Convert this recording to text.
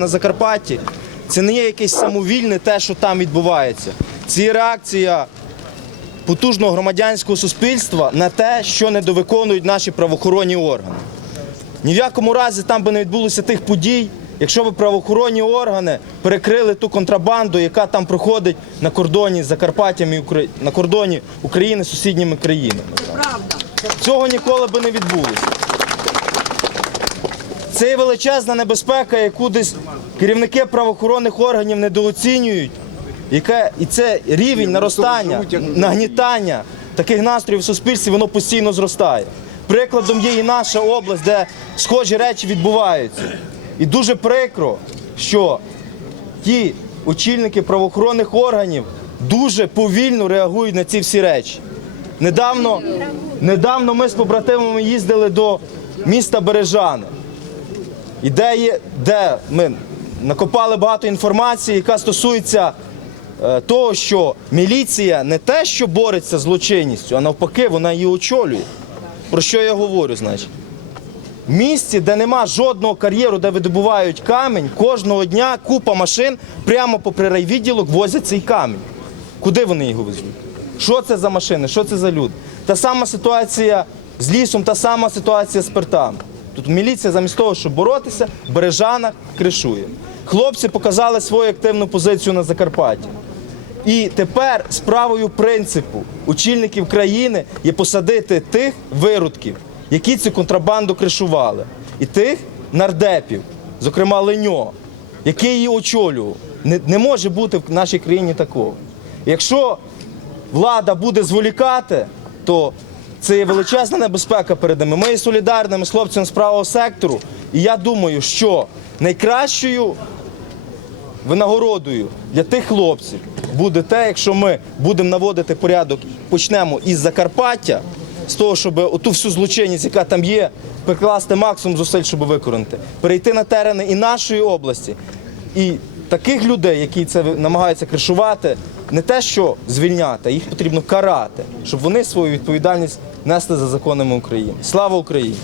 на Закарпатті, це не є якесь самовільне те, що там відбувається. Це є реакція потужного громадянського суспільства на те, що недовиконують наші правоохоронні органи. Ні в якому разі там би не відбулося тих подій, якщо б правоохоронні органи перекрили ту контрабанду, яка там проходить на кордоні з Закарпаттям і Укра- на кордоні України з сусідніми країнами. Цього ніколи би не відбулося. Це є величезна небезпека, яку десь керівники правоохоронних органів недооцінюють. Яке, і це рівень наростання, нагнітання таких настроїв в суспільстві, воно постійно зростає. Прикладом є і наша область, де схожі речі відбуваються. І дуже прикро, що ті очільники правоохоронних органів дуже повільно реагують на ці всі речі. Недавно, недавно ми з побратимами їздили до міста Бережани. І де, ми накопали багато інформації, яка стосується е, того, що міліція не те, що бореться з злочинністю, а навпаки, вона її очолює. Про що я говорю, значить? В місті, де нема жодного кар'єру, де видобувають камінь, кожного дня купа машин прямо попри райвідділок возять цей камінь. Куди вони його везуть? Що це за машини? Що це за люди? Та сама ситуація з лісом, та сама ситуація з пертами. Тут міліція замість того, щоб боротися, в бережанах кришує. Хлопці показали свою активну позицію на Закарпатті. І тепер справою принципу очільників країни є посадити тих виродків, які цю контрабанду кришували, і тих нардепів, зокрема Леньо, який її очолював. Не, не може бути в нашій країні такого. Якщо влада буде зволікати, то це є величезна небезпека перед ними. Ми є солідарними з хлопцями з правого сектору. І я думаю, що найкращою винагородою для тих хлопців буде те, якщо ми будемо наводити порядок, почнемо із Закарпаття, з того, щоб оту всю злочинність, яка там є, прикласти максимум зусиль, щоб викоренити, перейти на терени і нашої області. І таких людей, які це намагаються кришувати, не те, що звільняти, їх потрібно карати, щоб вони свою відповідальність несли за законами України. Слава Україні!